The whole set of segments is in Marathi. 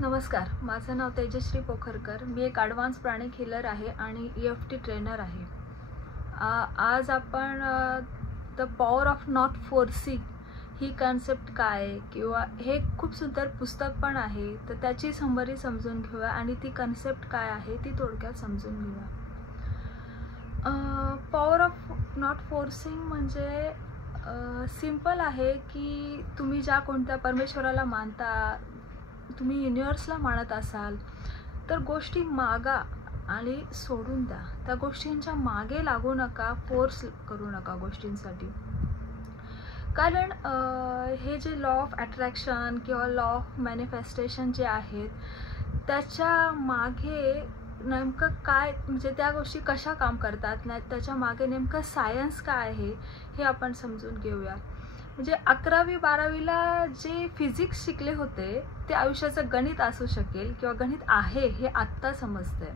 नमस्कार, माझं नाव तेजश्री पोखरकर. मी एक ॲडव्हान्स प्राणिक हीलर आहे आणि EFT ट्रेनर आहे. आज आपण the power of not forcing he concept काय आहे किंवा हे खूप सुंदर पुस्तक पण आहे, तर त्याची समरी समजून घेऊया आणि ती कन्सेप्ट काय आहे ती थोडक्यात समजून घेऊया. पॉवर ऑफ नॉट फोर्सिंग म्हणजे सिंपल आहे की तुम्ही ज्या कोणत्या परमेश्वराला मानता, तुम्ही युनिवर्सला मानत असाल तर गोष्टी मागा आणि सोडून द्या. त्या गोष्टींच्या मागे लागू नका, फोर्स करू नका गोष्टींसाठी. कारण हे जे लॉ ऑफ अट्रॅक्शन किंवा लॉ ऑफ मॅनिफेस्टेशन जे आहेत त्याच्या मागे नेमकं काय, म्हणजे त्या गोष्टी कशा काम करतात, नाही त्याच्या मागे नेमकं सायन्स काय आहे हे आपण समजून घेऊया. म्हणजे 11वी-12वीला जे फिजिक्स शिकले होते ते आयुष्याचं गणित असू शकेल किंवा गणित आहे हे आत्ता समजतंय.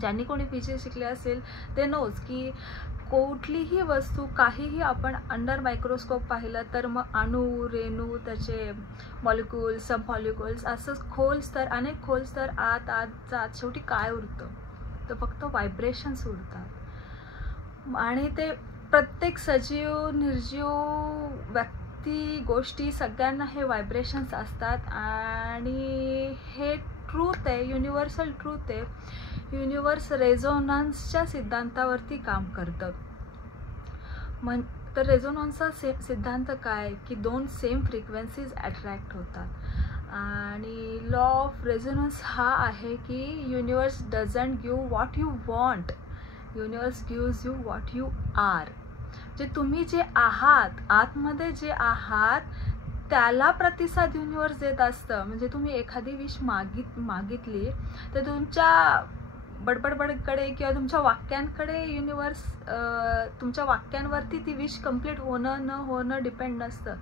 ज्यांनी कोणी फिजिक्स शिकले असेल ते नोच की कुठलीही वस्तू, काहीही आपण अंडर मायक्रोस्कोप पाहिलं तर मग अणू, रेणू, त्याचे मॉलिक्युल्स, सब मॉलिक्युल्स, असं खोल स्तर, अनेक खोल स्तर आत आत जात शेवटी काय उरतं तर फक्त व्हायब्रेशन्स उरतात. आणि ते प्रत्येक सजीव, निर्जीव व्यक्ती, गोष्टी सगळ्यांना हे व्हायब्रेशन्स असतात आणि हे ट्रूथ आहे, युनिव्हर्सल ट्रूथ आहे. युनिव्हर्स रेझोनन्सच्या सिद्धांतावरती काम करतं. तर रेझोनन्सचा सिद्धांत काय की दोन सेम फ्रिक्वेन्सीज अट्रॅक्ट होतात आणि लॉ ऑफ रेझोनन्स हा आहे की universe doesn't give what you want, universe gives you what you are. जे तुम्ही जे आहात, आतमध्ये जे आहात त्याला प्रतिसाद युनिव्हर्स देत असतं. म्हणजे तुम्ही एखादी विश मागितली तर तुमच्या बडबडकडे किंवा तुमच्या वाक्यांकडे युनिव्हर्स, तुमच्या वाक्यांवरती ती विश कंप्लीट होणं न होणं डिपेंड नसतं.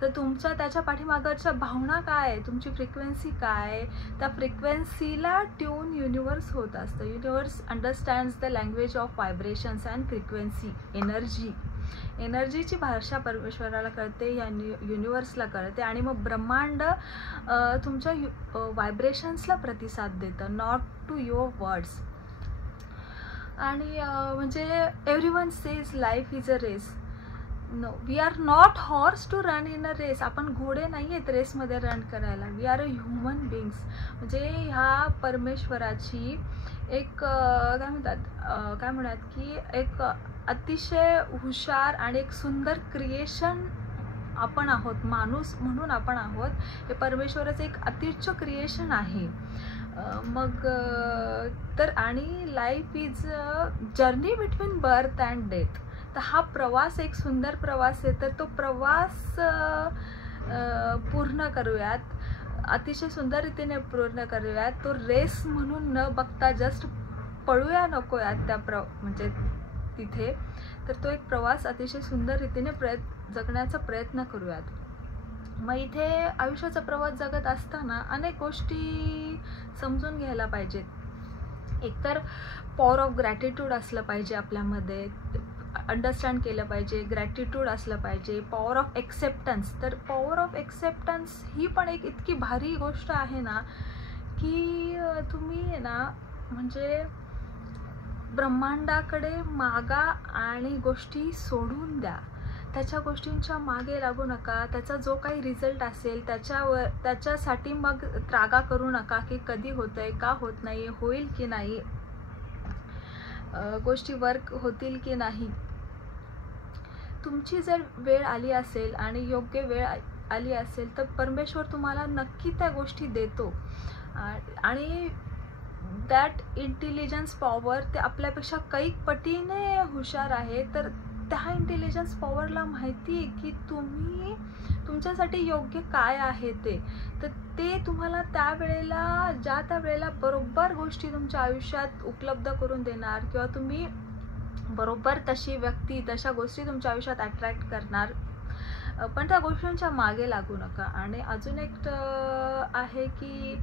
तर तुमच्या त्याच्या पाठीमागच्या भावना काय आहे, तुमची फ्रिक्वेन्सी काय, त्या फ्रिक्वेन्सीला ट्यून युनिव्हर्स होत असतं. Universe understands the language of vibrations and frequency. एनर्जीची भाषा परमेश्वराला कळते, या युनिव्हर्सला कळते आणि मग ब्रह्मांड तुमच्या व्हायब्रेशन्सला प्रतिसाद देतं, नॉट टू युअर वर्ड्स. आणि म्हणजे everyone says life is a race. No, we are not horse to run in a race. आपण घोडे नाही आहेत रेसमध्ये रन करायला. We are a human beings. म्हणजे ह्या परमेश्वराची एक काय म्हणतात की एक अतिशय हुशार आणि एक सुंदर क्रिएशन आपण आहोत. माणूस म्हणून आपण आहोत. हे परमेश्वराचं एक अत्युच्च क्रिएशन आहे. मग तर आणि life is a journey between birth and death. तर हा प्रवास एक सुंदर प्रवास आहे. तर तो प्रवास पूर्ण करूयात, अतिशय सुंदर रीतीने पूर्ण करूयात. तो रेस म्हणून न बघता जस्ट पळूया नकोयात त्या म्हणजे तिथे. तर तो एक प्रवास अतिशय सुंदर रीतीने जगण्याचा प्रयत्न करूयात. मग इथे आयुष्याचा प्रवास जगत असताना अनेक गोष्टी समजून घ्यायला पाहिजेत. एकतर पॉवर ऑफ ग्रॅटिट्यूड असलं पाहिजे आपल्यामध्ये, अंडरस्टँड केलं पाहिजे. ग्रॅटिट्यूड असलं पाहिजे. Power of acceptance. तर पॉवर ऑफ एक्सेप्टन्स ही पण एक इतकी भारी गोष्ट आहे ना की तुम्ही ना म्हणजे ब्रह्मांडाकडे मागा आणि गोष्टी सोडून द्या. त्याच्या गोष्टींच्या मागे लागू नका. त्याचा जो काही रिझल्ट असेल त्याच्यासाठी मग त्रागा करू नका की कधी होतंय, का होत नाही, होईल की नाही, गोष्टी वर्क होतील की नाही. तुमची जर वेळ आली असेल आणि योग्य वेळ आली असेल तर परमेश्वर तुम्हाला नक्की त्या गोष्टी देतो. आणि दॅट इंटेलिजन्स पॉवर ते आपल्यापेक्षा कैक पटीने हुशार आहे. तर त्या इंटेलिजन्स पॉवरला माहिती आहे की तुम्ही तुमच्यासाठी योग्य काय आहे ते. तर ते तुम्हाला त्यावेळेला त्या वेळेला बरोबर गोष्टी तुमच्या आयुष्यात उपलब्ध करून देणार किंवा तुम्ही बरोबर तशी व्यक्ती, तशा गोष्टी तुमच्या आयुष्यात अट्रॅक्ट करणार. पण त्या गोष्टींच्या मागे लागू नका. आणि अजून एक आहे की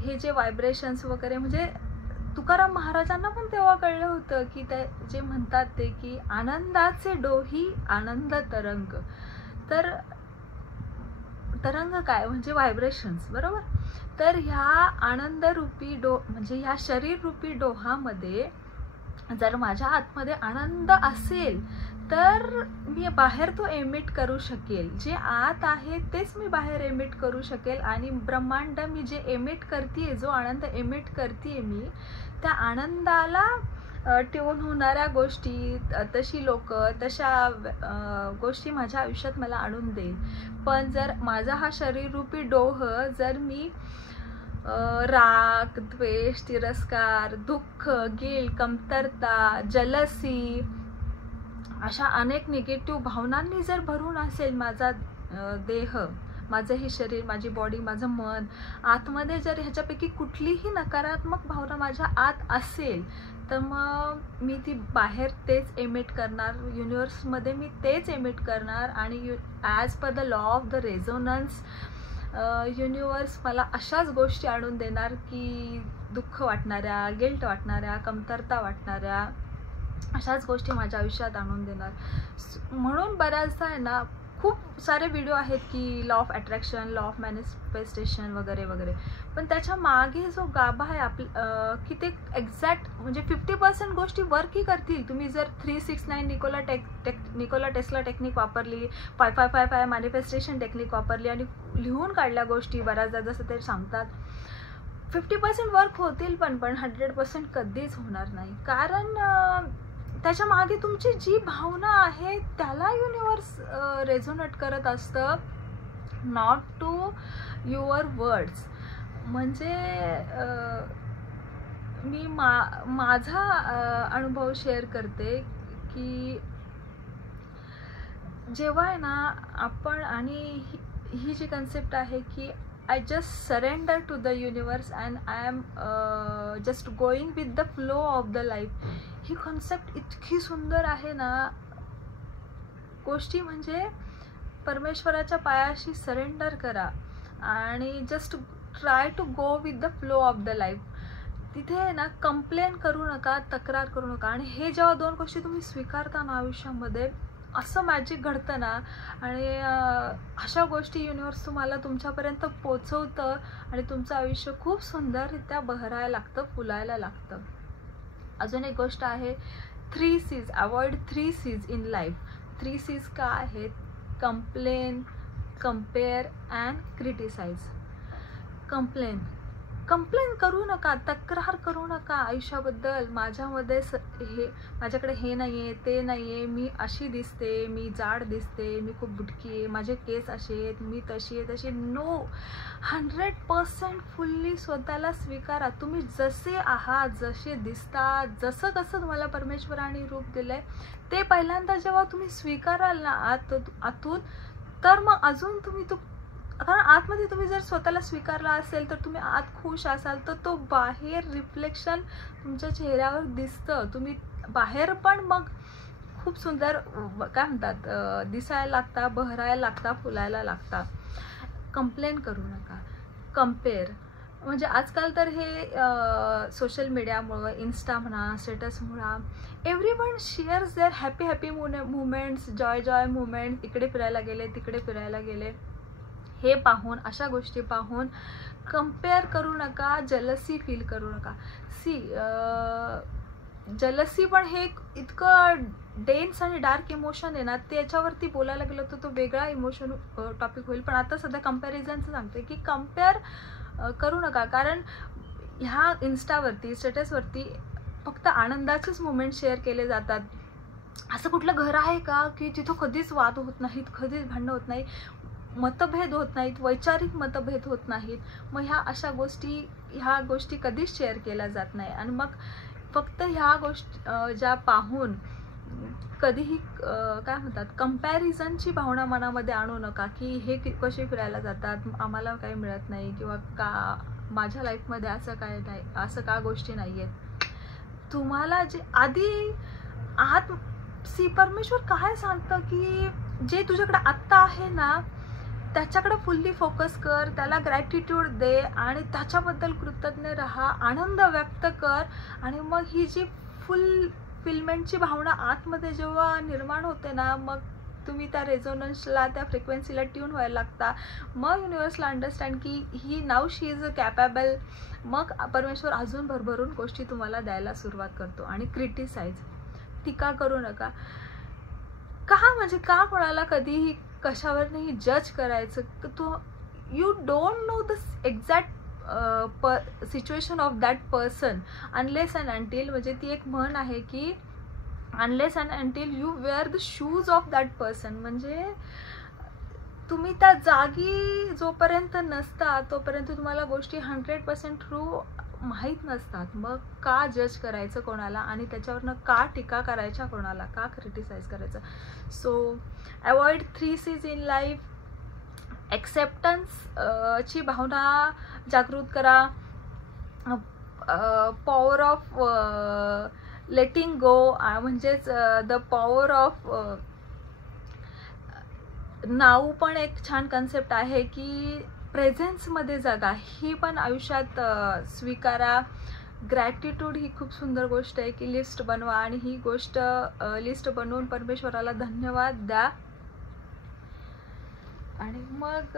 हे जे व्हायब्रेशन्स वगैरे, म्हणजे तुकाराम महाराजांना पण तेव्हा कळलं होतं की ते जे म्हणतात ते की आनंदाचे डोही आनंद तरंग. तर तरंग काय म्हणजे व्हायब्रेशन्स, बरोबर. तर ह्या आनंदरूपी म्हणजे ह्या शरीर रूपी डोहामध्ये जर माझ्या आतमध्ये आनंद असेल तर मी बाहेर तो एमिट करू शकेल. जे आत आहे तेच मी बाहेर एमिट करू शकेल. आणि ब्रह्मांड मी जे एमिट करते, जो आनंद एमिट करते मी, त्या आनंदाला ट्यून होणाऱ्या गोष्टी, तशी लोक, तशा गोष्टी माझ्या आयुष्यात मला आणून देईल. पण जर माझा हा शरीररूपी डोह जर मी राग, द्वेष, तिरस्कार, दुःख, गिल्ट, कमतरता, जलसी अशा अनेक निगेटिव्ह भावनांनी जर भरून असेल माझा देह, माझं हे शरीर, माझी बॉडी, माझं मन, आतमध्ये जर ह्याच्यापैकी कुठलीही नकारात्मक भावना माझ्या आत असेल तर मग मी ती बाहेर तेच एमिट करणार, युनिवर्समध्ये मी तेच एमिट करणार. आणि as per the law of the resonance universe मला अशाच गोष्टी आणून देणार की दुःख वाटणाऱ्या, गिल्ट वाटणाऱ्या, कमतरता वाटणाऱ्या अशाच गोष्टी माझ्या आयुष्यात आणून देणार. म्हणून बऱ्याचदा आहे ना खूप सारे व्हिडिओ आहेत की law of attraction, law of manifestation वगैरे वगैरे, पण त्याच्या मागे जो गाभा आहे की ते एक्झॅक्ट म्हणजे 50% गोष्टी वर्कही करतील. तुम्ही जर 369 निकोला टेस्ला टेक्निक वापरली, 555 मॅनिफेस्टेशन टेक्निक वापरली आणि लिहून काढल्या गोष्टी, बऱ्याचदा जसं ते सांगतात 50% वर्क होतील, पण 100% कधीच होणार नाही. कारण त्याच्या मागे तुमची जी भावना आहे त्याला युनिवर्स रेझोनेट करत असतं, नॉट टू युअर वर्ड्स. म्हणजे मी माझा अनुभव शेअर करते की जेव्हा आहे ना आपण, आणि ही जी कन्सेप्ट आहे की I just surrender to the universe and I am just going with the flow of the life. He concept इतकी सुंदर आहे ना. गोष्टी म्हणजे परमेश्वराच्या पायाशी सरेंडर करा आणि just try to go with the flow of the life. तिथे ना कंप्लेन करू नका, तक्रार करू नका. आणि हे जेव्हा दोन गोष्टी तुम्ही स्वीकारता ना आयुष्यामध्ये, असं मॅजिक घडतं ना. आणि अशा गोष्टी युनिवर्स तुम्हाला तुमच्यापर्यंत पोचवतं आणि तुमचं आयुष्य खूप सुंदररित्या बहरायला लागतं, फुलायला लागतं. अजून एक गोष्ट आहे 3 C's. Avoid 3 C's in life. 3 C's का आहेत? Complain, compare and criticise. Complain करू नका, तक्रार करू नका आयुष्याबद्दल. माझ्यामध्ये माझ्याकडे हे नाही आहे, ते नाही आहे, मी अशी दिसते, मी जाड दिसते, मी खूप बुटकी आहे, माझे केस असे आहेत, मी तशी आहे तशी. नो, 100% फुल्ली स्वतःला स्वीकारा. तुम्ही जसे आहात, जसे दिसतात, जसं कसं तुम्हाला परमेश्वराने रूप दिलंय ते पहिल्यांदा जेव्हा तुम्ही स्वीकाराल ना आतून, तर मग अजून तुम्ही कारण आतमध्ये तुम्ही जर स्वतःला स्वीकारला असेल तर तुम्ही आत खुश असाल तर तो बाहेर रिफ्लेक्शन तुमच्या चेहऱ्यावर दिसतं. तुम्ही बाहेर पण मग खूप सुंदर काय म्हणतात दिसायला लागता, बहरायला लागता, फुलायला लागता. कंप्लेन करू नका. कंपेअर म्हणजे आजकाल तर हे सोशल मीडियामुळं, इन्स्टा म्हणा, स्टेटस म्हणा, everyone shares their happy moments, joy moment. इकडे फिरायला गेले, तिकडे फिरायला गेले. हे पाहून, अशा गोष्टी पाहून कंपेअर करू नका, जलसी फील करू नका. जलसी पण हे इतकं डेन्स आणि डार्क इमोशन आहे ना, त्याच्यावरती बोलायला गेलं तर तो वेगळा इमोशन टॉपिक होईल. पण आता सध्या कंपॅरिझनचं सांगते की कंपेअर करू नका. कारण ह्या इन्स्टावरती, स्टेटसवरती फक्त आनंदाचेच मोमेंट शेअर केले जातात. असं कुठलं घर आहे का की तिथं कधीच वाद होत नाहीत, कधीच भांडणं होत नाही, मतभेद होत नाहीत, वैचारिक मतभेद होत नाहीत. मग ह्या गोष्टी कधीच शेअर केल्या जात नाही. आणि मग फक्त ह्या गोष्टी ज्या पाहून कधीही काय म्हणतात कंपॅरिझनची भावना मनामध्ये आणू नका की हे कसे फिरायला जातात, आम्हाला काही मिळत नाही, किंवा का माझ्या लाईफमध्ये असं काय नाही, असं का गोष्टी नाही आहेत. तुम्हाला जे आधी आत परमेश्वर काय सांगतं की जे तुझ्याकडे आत्ता आहे ना त्याच्याकडे फुल्ली फोकस कर, त्याला ग्रॅटिट्यूड दे आणि त्याच्याबद्दल कृतज्ञ राहा, आनंद व्यक्त कर. आणि मग ही जी फुलफिलमेंटची भावना आतमध्ये जेव्हा निर्माण होते ना, मग तुम्ही त्या रेझोनन्सला, त्या फ्रिक्वेन्सीला ट्यून व्हायला लागता. मग युनिवर्सला अंडरस्टँड की ही नाव शी इज कॅपेबल. मग परमेश्वर अजून भरभरून गोष्टी तुम्हाला द्यायला सुरुवात करतो. आणि क्रिटिसाइज, टीका करू नका. का म्हणजे का कोणाला कधीही कशावर नाही जज करायचं. तो you don't know the exact situation of that person unless and until, म्हणजे ती एक म्हण आहे की unless and until you wear the shoes of that person. म्हणजे तुम्ही त्या जागी जोपर्यंत नसता तोपर्यंत तुम्हाला गोष्टी 100% ट्रू माहीत नसतात. मग का जज करायचं कोणाला आणि त्याच्यावरनं का टीका करायच्या कोणाला, का क्रिटिसाइज करायचं. So avoid 3 C's in life. Acceptance ची भावना जागृत करा. पॉवर ऑफ लेटिंग गो, म्हणजेच द पॉवर ऑफ नाऊ पण एक छान कन्सेप्ट आहे की प्रेझेन्समध्ये जगा. ही पण आयुष्यात स्वीकारा. ग्रॅटिट्यूड ही खूप सुंदर गोष्ट आहे की लिस्ट बनवा आणि ही गोष्ट लिस्ट बनवून परमेश्वराला धन्यवाद द्या. आणि मग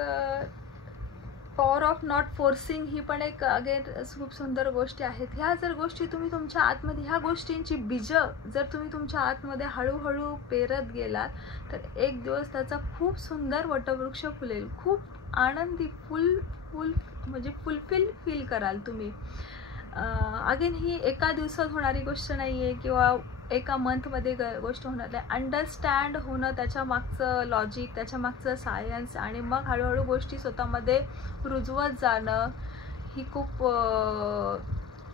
पॉवर ऑफ नॉट फोर्सिंग ही पण एक अगेन खूप सुंदर गोष्टी आहेत. ह्या जर गोष्टी तुम्ही तुमच्या आतमध्ये, ह्या गोष्टींची बीजं जर तुम्ही तुमच्या आतमध्ये हळूहळू पेरत गेलात तर एक दिवस त्याचा खूप सुंदर वटवृक्ष फुलेल. खूप आनंदी म्हणजे फुलफिल फील कराल तुम्ही. अगेन ही एका दिवसात होणारी गोष्ट नाही आहे किंवा एका मंथमध्ये गोष्ट होणार नाही. अंडरस्टँड होणं, त्याच्या मागचं लॉजिक, त्याच्या मागचं सायन्स आणि मग हळूहळू गोष्टी स्वतःमध्ये रुजवत जाणं ही खूप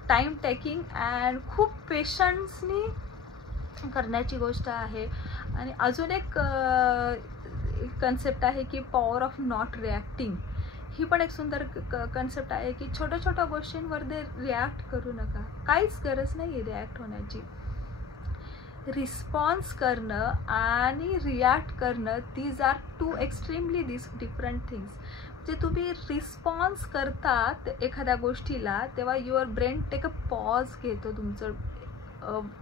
टाईम टेकिंग अँड खूप पेशन्सनी करण्याची गोष्ट आहे. आणि अजून एक कन्सेप्ट आहे की पॉवर ऑफ नॉट रिॲक्टिंग. ही पण एक सुंदर कन्सेप्ट आहे की छोट्या छोट्या गोष्टींवर रिॲक्ट करू नका. काहीच गरज नाही आहे रिॲक्ट होण्याची. रिस्पॉन्स करणं आणि रिॲक्ट करणं, these are 2 extremely different things. जे तुम्ही रिस्पॉन्स करता एखाद्या गोष्टीला तेव्हा your brain take a pause घेतो, तुमचं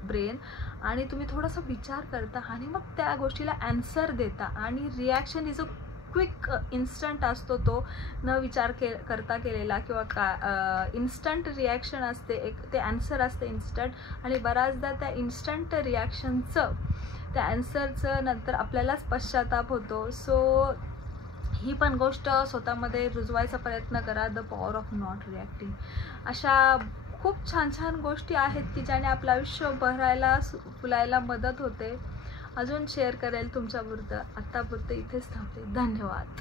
ब्रेन, आणि तुम्ही थोडासा विचार करता आणि मग त्या गोष्टीला ॲन्सर देता. आणि reaction is a quick instant असतो, तो न विचार करता केलेला किंवा का इन्स्टंट रिॲक्शन असते, एक ते ॲन्सर असते इन्स्टंट. आणि बऱ्याचदा त्या इन्स्टंट रिॲक्शनचं, त्या ॲन्सरचं नंतर आपल्यालाच पश्चाताप होतो. सो ही पण गोष्ट स्वतःमध्ये रुजवायचा प्रयत्न करा. The power of not reacting. अशा खूप छान छान गोष्टी आहेत की ज्याने आपलं आयुष्य भरायला फुलायला मदत होते. अजून शेअर करेल तुमच्यापुरतं. आत्तापुरतं इथेच थांबते. धन्यवाद.